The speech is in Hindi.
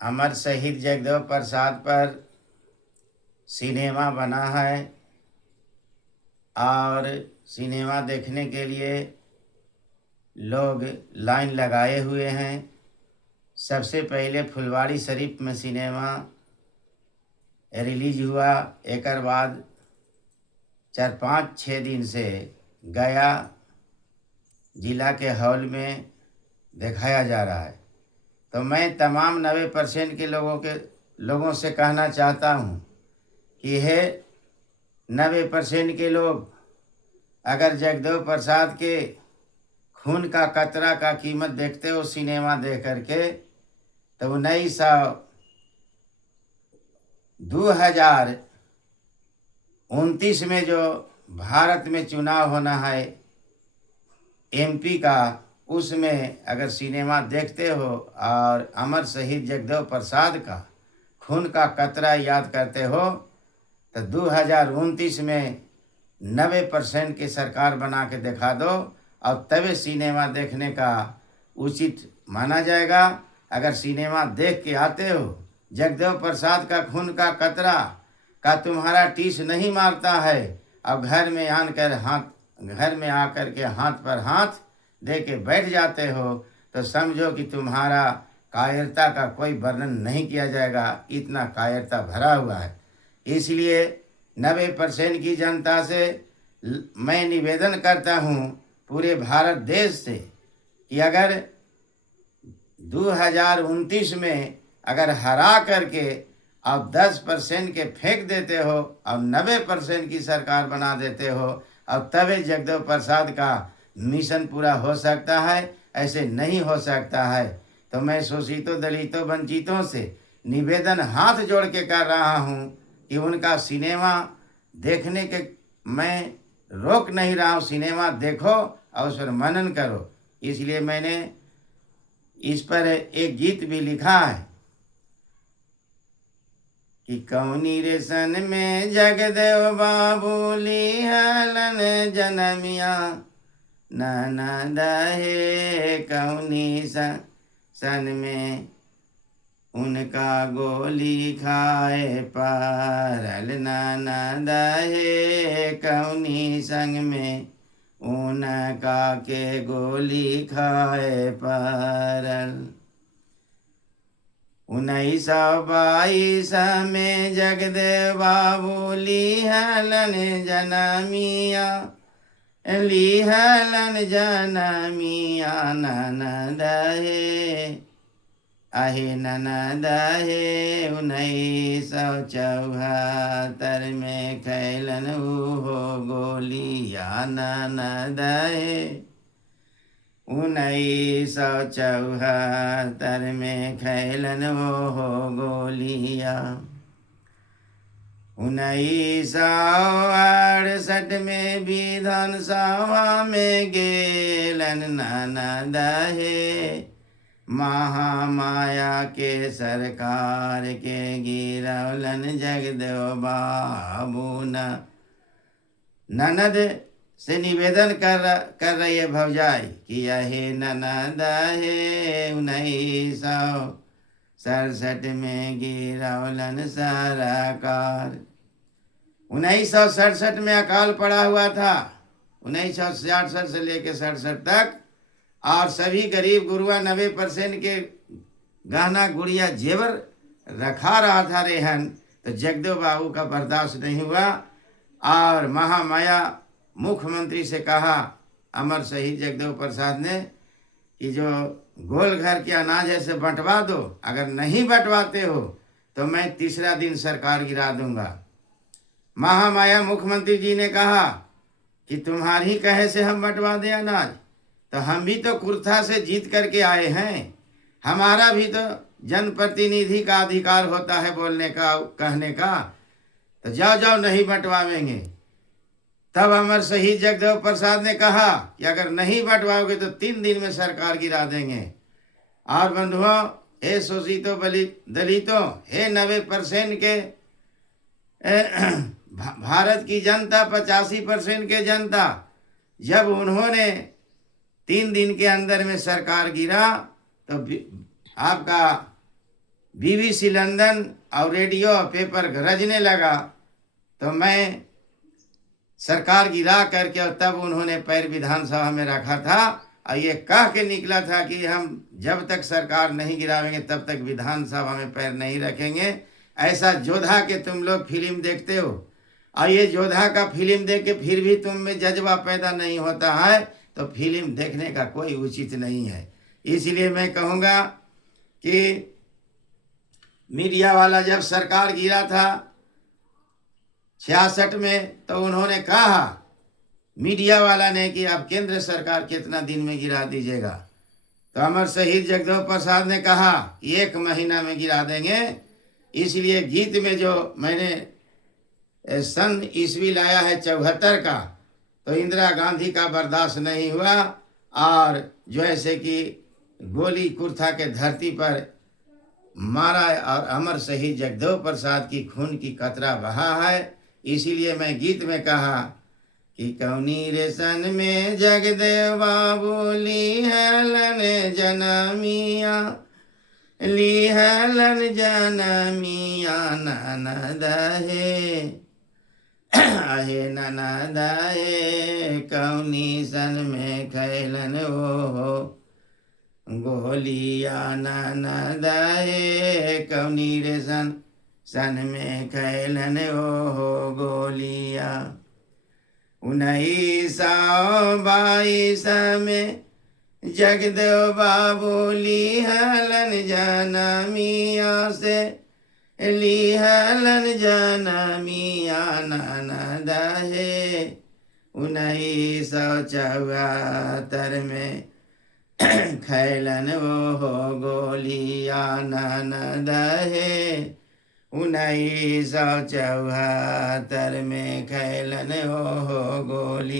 अमर शहीद जगदेव प्रसाद पर सिनेमा बना है और सिनेमा देखने के लिए लोग लाइन लगाए हुए हैं। सबसे पहले फुलवाड़ी शरीफ में सिनेमा रिलीज हुआ, एक बाद 4-5-6 दिन से गया जिला के हॉल में दिखाया जा रहा है। तो मैं तमाम 90% के लोगों से कहना चाहता हूँ कि है 90% के लोग अगर जगदेव प्रसाद के खून का कतरा का कीमत देखते हो सिनेमा देख करके, तो 2029 में जो भारत में चुनाव होना है एमपी का, उसमें अगर सिनेमा देखते हो और अमर शहीद जगदेव प्रसाद का खून का कतरा याद करते हो, तो 2029 में 90% की सरकार बना के दिखा दो और तभी सिनेमा देखने का उचित माना जाएगा। अगर सिनेमा देख के आते हो, जगदेव प्रसाद का खून का कतरा का तुम्हारा टीस नहीं मारता है और घर में आकर के हाथ पर हाथ दे के बैठ जाते हो, तो समझो कि तुम्हारा कायरता का कोई वर्णन नहीं किया जाएगा, इतना कायरता भरा हुआ है। इसलिए 90% की जनता से मैं निवेदन करता हूँ, पूरे भारत देश से, कि अगर 2029 में अगर हरा करके और 10% के फेंक देते हो और 90% की सरकार बना देते हो, और तभी जगदेव प्रसाद का मिशन पूरा हो सकता है। ऐसे नहीं हो सकता है। तो मैं शोषितों, दलितों, वंचितों से निवेदन हाथ जोड़ के कर रहा हूँ कि उनका सिनेमा देखने के मैं रोक नहीं रहा हूँ। सिनेमा देखो और उस पर मनन करो। इसलिए मैंने इस पर एक गीत भी लिखा है कि कौनी रे सन में जगदेव बाबू लिहलन जनमिया, नाना दहे कौनी सन में उनका गोली खाए पारल, नाना दहे कौनी संग में उनका के गोली खाए पारल। 1922 में जगदेव बाबू लिहलन जनमिया, ननद हे आहे ननद हे 1974 में खैलन हो गोलिया, ननद हे 1974 में खैलन हो गोलिया। 1968 में विधानसभा में गेलन, ननद हे महामाया के सरकार के गिरौलन जगदेव बाबू। ननद से निवेदन कर रही है भौजाई कि यही ननद है 1967 में गिरौलन सरकार। 1967 में अकाल पड़ा हुआ था, 1966 से लेकर 67 तक, और सभी गरीब गुरुआ 90% के गहना गुड़िया जेवर रखा रहा था रेहन। तो जगदेव बाबू का बर्दाश्त नहीं हुआ और महामाया मुख्यमंत्री से कहा, अमर शहीद जगदेव प्रसाद ने, कि जो गोल घर के अनाज है से बंटवा दो, अगर नहीं बंटवाते हो तो मैं तीसरा दिन सरकार गिरा दूंगा। महामाया मुख्यमंत्री जी ने कहा कि तुम्हारी कहे से हम बंटवा दें अनाज, तो हम भी तो कुर्था से जीत करके आए हैं, हमारा भी तो जनप्रतिनिधि का अधिकार होता है बोलने का, कहने का। तो जाओ जाओ, नहीं बंटवाएंगे। तब अमर शहीद जगदेव प्रसाद ने कहा कि अगर नहीं बंटवाओगे तो 3 दिन में सरकार गिरा देंगे। और बंधुओं, हे शोषितों, दलितों, हे 90% के भारत की जनता, 85% के जनता, जब उन्होंने 3 दिन के अंदर में सरकार गिरा तो आपका BBC लंदन और रेडियो और पेपर गरजने लगा, तो मैं सरकार गिरा करके, और तब उन्होंने पैर विधानसभा में रखा था और ये कह के निकला था कि हम जब तक सरकार नहीं गिरावेंगे तब तक विधानसभा में पैर नहीं रखेंगे। ऐसा जोधा के तुम लोग फिल्म देखते हो, और ये जोधा का फिल्म देख के फिर भी तुम में जज्बा पैदा नहीं होता है, तो फिल्म देखने का कोई उचित नहीं है। इसलिए मैं कहूँगा कि मीडिया वाला जब सरकार गिरा था 66 में, तो उन्होंने कहा मीडिया वाला ने कि आप केंद्र सरकार कितना दिन में गिरा दीजिएगा, तो अमर शहीद जगदेव प्रसाद ने कहा 1 महीना में गिरा देंगे। इसलिए गीत में जो मैंने सन ईस्वी लाया है 74 का, तो इंदिरा गांधी का बर्दाश्त नहीं हुआ, और जो ऐसे कि गोली कुर्था के धरती पर मारा और अमर शहीद जगदेव प्रसाद की खून की कतरा बहा है। इसीलिए मैं गीत में कहा कि कौनी रे सन में जगदेव बाबू ली हेलन जनमिया, ली हेलन जनमिया ननद हे, आहे ननद हे, कौनी सन में खैलन ओ गोलिया ननद हे, कौनी रे सन में खैलन ओ गोलिया। 1922 में जगदेव बाबू लिहलन जनमिया से, लिहलन जनमिया ननद हे। 1974 में खैलन ओ गोलिया ननद हे। 1974 में खैलन ओ गोली।